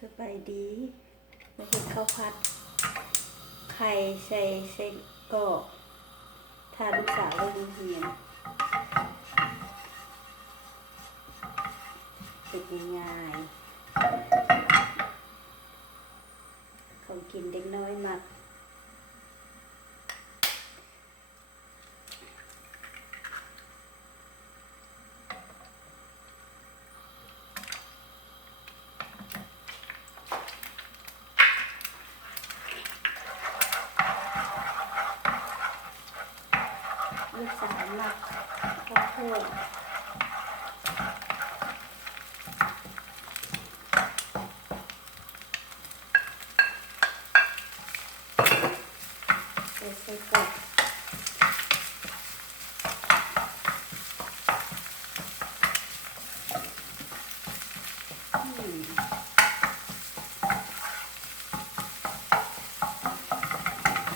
สบายดีมาเห็ดข้าวผัดไข่ใส่ก็ทาลูกสาวเลยเฮียนเป็นง่ายๆของกินเด็กน้อยมักลูกสาวมักข้าวโพดใส่กรอก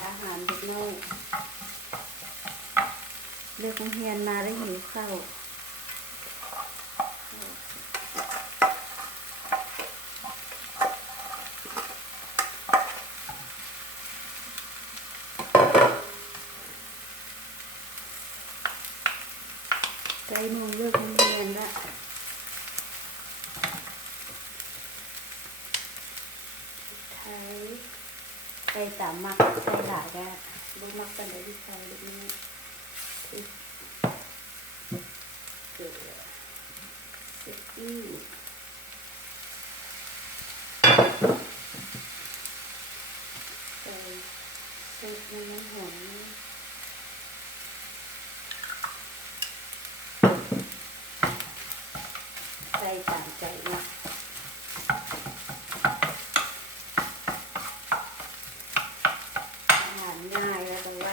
อาหารเด็กน้อยเลือกโรงเรียนมาได้หิวข้าวใจโมงเลิกโรงเรียนละไทยไปตามมักใส่หลายได้ดูมักกันเลยที่ใส่แบบนี้ที่เกลือเซ็กซี่ใส่น้ำหอมใส่ตามใจนะอาหารง่ายแล้วก็ไว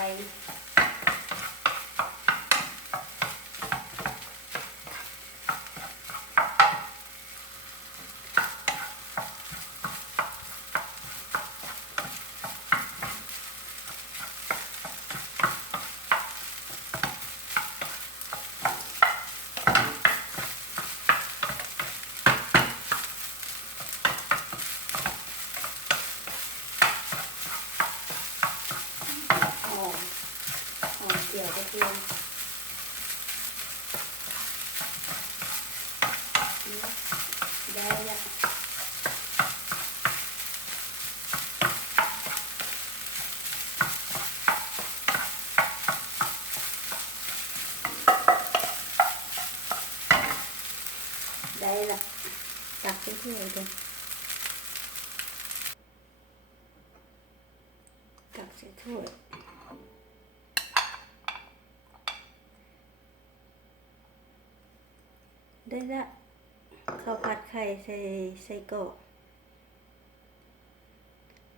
เกี่ยวกระเทียมได้ละได้ละตักใส่ถ้วยกันตักใส่ถ้วยได้ละข้าวผัดไข่ใส่กรอก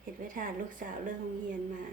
เห็ดไว้ทานลูกสาวเลิกโรงเรียนมา